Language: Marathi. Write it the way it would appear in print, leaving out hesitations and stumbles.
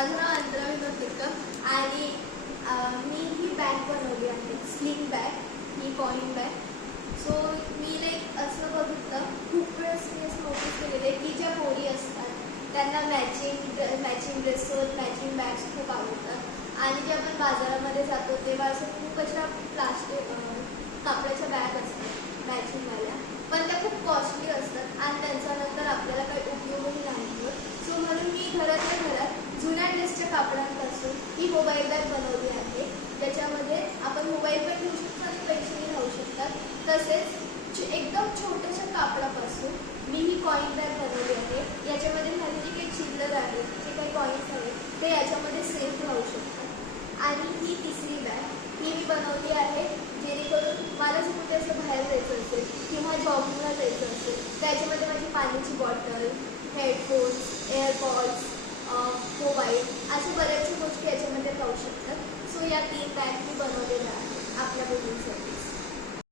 माझं नाव अंतरा विनोद टिक्कर आणि मी ही बॅग बनवली आहे, स्लिंग बॅग, ही कॉइन बॅग. सो मी असं बघितलं, खूप वेळेस मी असं नोटीस केलेलं आहे की ज्या पोरी असतात त्यांना मॅचिंग ड्रेससोबत मॅचिंग बॅग्स खूप आवडतात. आणि जे आपण बाजारामध्ये जातो तेव्हा असं खूप अशा कापडाच्या बॅग असतात मॅचिंगवाल्या, पण त्या खूप कॉस्टली असतात आणि त्यांचा नंतर आपल्याला काही उपयोगही नाही होत. सो म्हणून मी घरातल्या घरात जुन्या ड्रेसच्या कापडांपासून ही मोबाईल बॅग बनवली आहे, ज्याच्यामध्ये आपण मोबाईल पण घेऊ शकतो आणि पैसेही राहू शकतात. तसेच एकदम छोट्याशा कापडापासून मी ही कॉइन बॅग बनवली आहे. याच्यामध्ये माझे जे काही चिल्लर आहे, जे काही कॉईन्स आहेत ते याच्यामध्ये सेफ राहू शकतात. आणि ही तिसरी बॅग ही मी बनवली आहे जेणेकरून मला जर कुठे असं बाहेर जायचं असेल किंवा जॉगिंगला जायचं असेल तर याच्यामध्ये माझी पाण्याची बॉटल, हेडफोन्स, एअरपॉड्स, मोबाईल अशा बऱ्याचशा गोष्टी याच्यामध्ये राहू शकतात. सो या 3 बॅग मी बनवल्या.